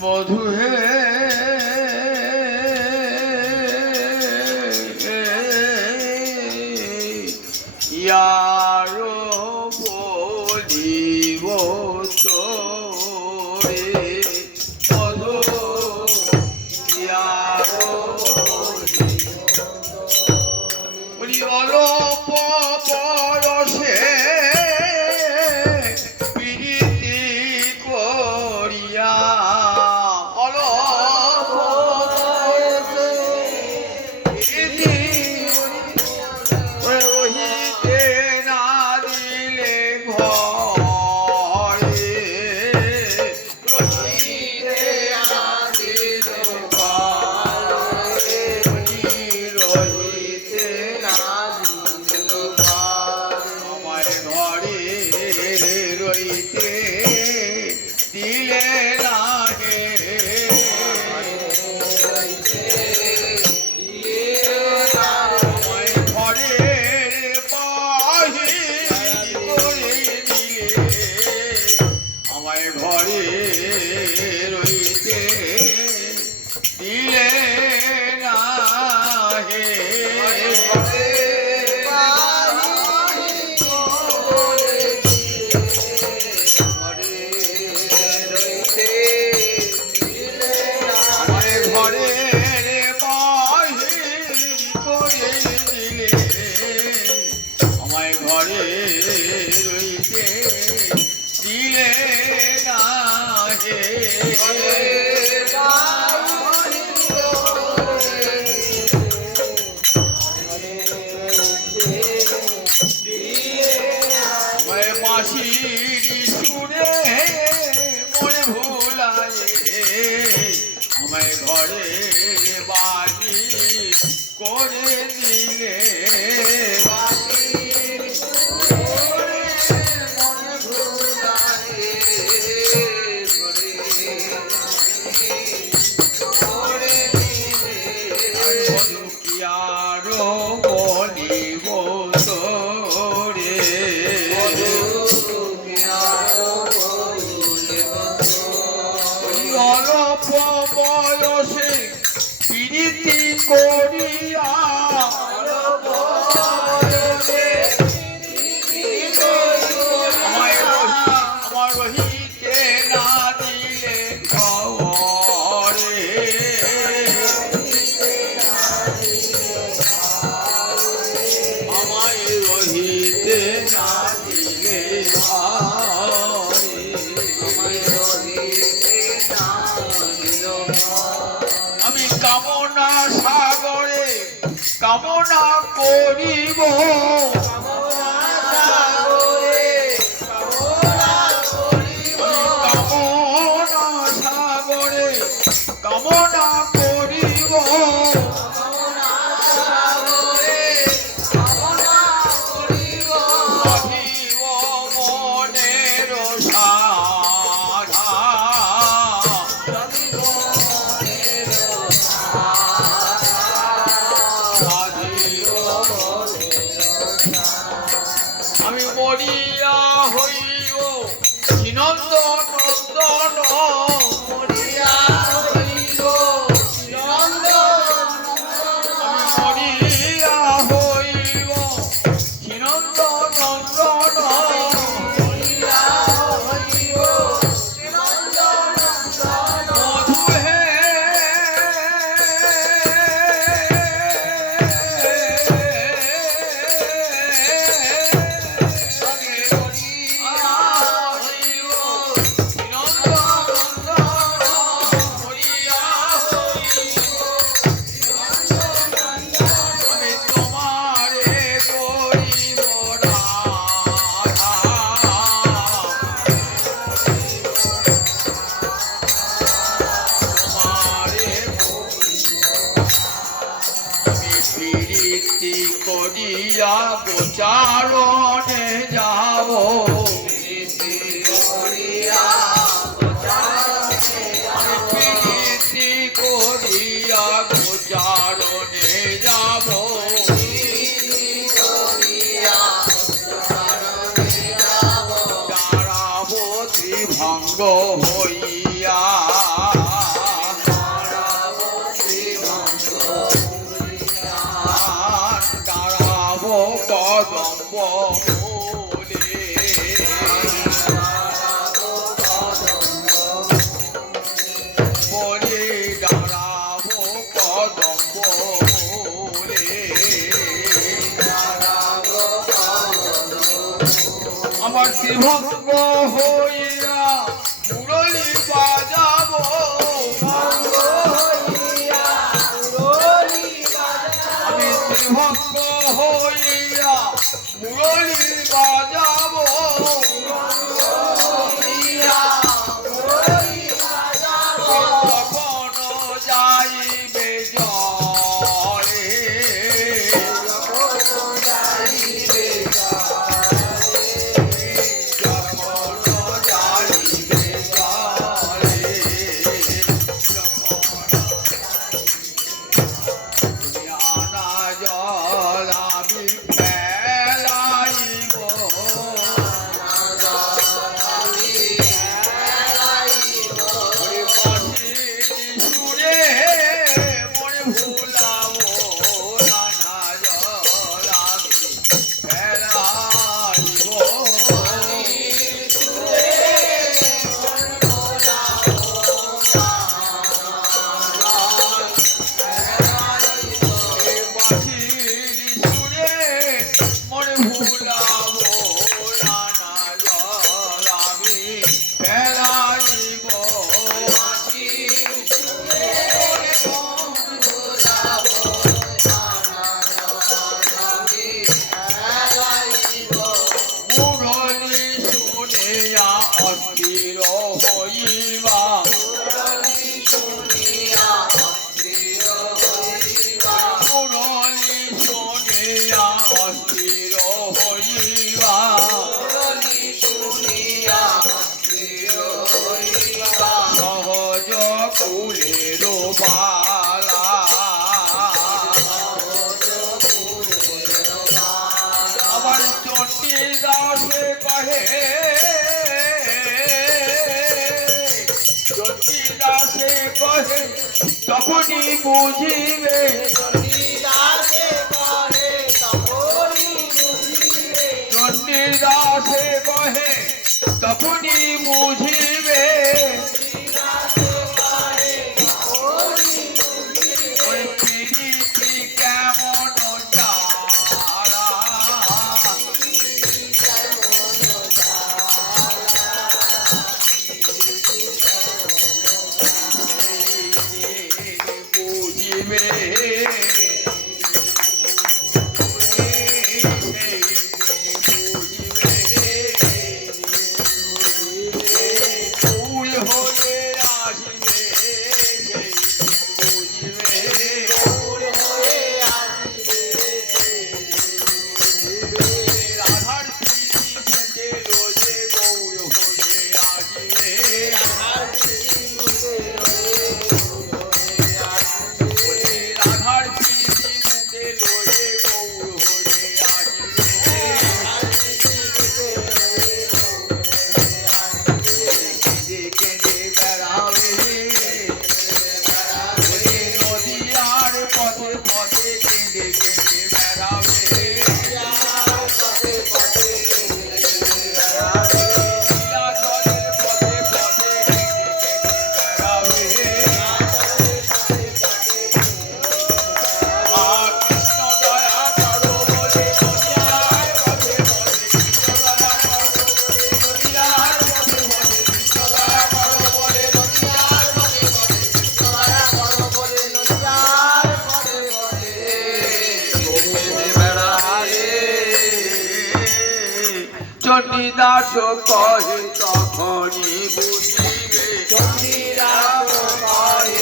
মধু হে ইয়ারো বলিব তোরে মধু ইয়ারো বলি অলপ বয়সে প্রীতি করিয়া অলপ বয়সে প্রীতি রহিতে না দিলে ঘরে রহিতে না দিলে ঘরে রহিতে না দিলে আমার ঘরে রহিতে দিলে না হে আমায় ঘরে রইতে দিলে না হে আমায় ঘরে বাহির করে দিলে আমায় ঘরে রইতে দিলে না হে মাসির সুরে মনে ভুলায়ে আমায় ঘরে বাড়ি করে দিলে আরো বলিব তোরে অল্প বয়সে প্রীতি করিয়া আমার রহিতে না দিলে ঘরে আমায় রহিতে না দিলে আমি কামনা সাগরে কামনা করিব কামনা সাগরে কামনা করিব মনের সাধা আমি মরিয়া হইব নন্দ নন্দন মরিয়া হইব আমি মরিয়া হইব নন্দ নন্দন মধু হে করিয়া গোচারণে যাব প্রীতি করিয়া গোচারণে যাব ভঙ্গ হইয়া দাঁড়াবো কদম্ব মূলে বলে দাঁড়াবো কদম্ব মূলে আমার বিভঙ্গ হইয়া মুরলী বাজাবো আমি বিভঙ্গ হইয়া মুরলী বাজাবো কখনো যাইবে জলে তখনই বুঝিবে চণ্ডীদাসে কহে তখনই বুঝিবে ওই প্রীতি কেমন তারা বুঝিবে চণ্ডীদাস কহে তখনই বুঝিবে চণ্ডীদাস কহে